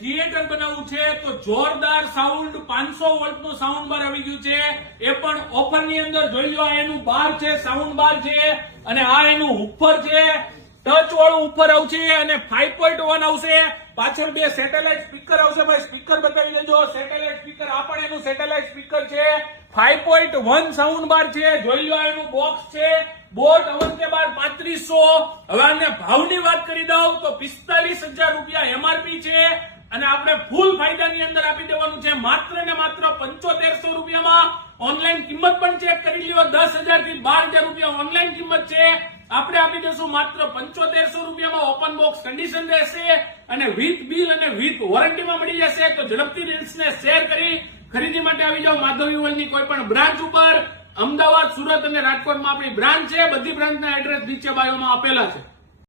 Theatre બનાવવું છે તો જોરદાર સાઉન્ડ 500 વોલ્ટનું સાઉન્ડ બાર આવી ગયું છે, એ પણ ઓફરની અંદર. જોઈ લો, આ એનું બાર છે, સાઉન્ડ બાર છે, અને આ એનું હુફર છે, ટચ વાળું હુફર આવશે અને 5.1 આવશે. પાછળ બે સેટેલાઇટ સ્પીકર આવશે. ભાઈ સ્પીકર બતાવી દેજો. સેટેલાઇટ સ્પીકર, આ પણ એનું સેટેલાઇટ સ્પીકર છે. 5.1 સાઉન્ડ બાર છે. જોઈ લો, એનું બોક્સ છે. બોટ અવંતે બાર 3500. હવે આને ભાવની વાત કરી દઉં તો 45,000 રૂપિયા એમઆરપી છે, અને આપણે ફૂલ ફાયદાની અંદર આપી દેવાનું છે માત્ર ને માત્ર 7500 રૂપિયામાં. ઓનલાઈન કિંમત પણ ચેક કરી લ્યો. 10,000 થી 12,000 રૂપિયા ઓનલાઈન કિંમત છે. આપણે આપી દેશું માત્ર 7500 રૂપિયામાં. ઓપન બોક્સ કન્ડિશન રહેશે અને વિથ બિલ અને વિથ વોરંટીમાં મળી જશે. તો ઝડપથી રીલ્સને શેર કરી ખરીદી માટે આવી જાઓ માધવી વર્લ્ડની કોઈ પણ બ્રાન્ચ ઉપર. અમદાવાદ, સુરત અને રાજકોટમાં આપણી બ્રાન્ચ છે. બધી બ્રાન્ચના એડ્રેસ નીચે બાયોમાં આપેલા છે.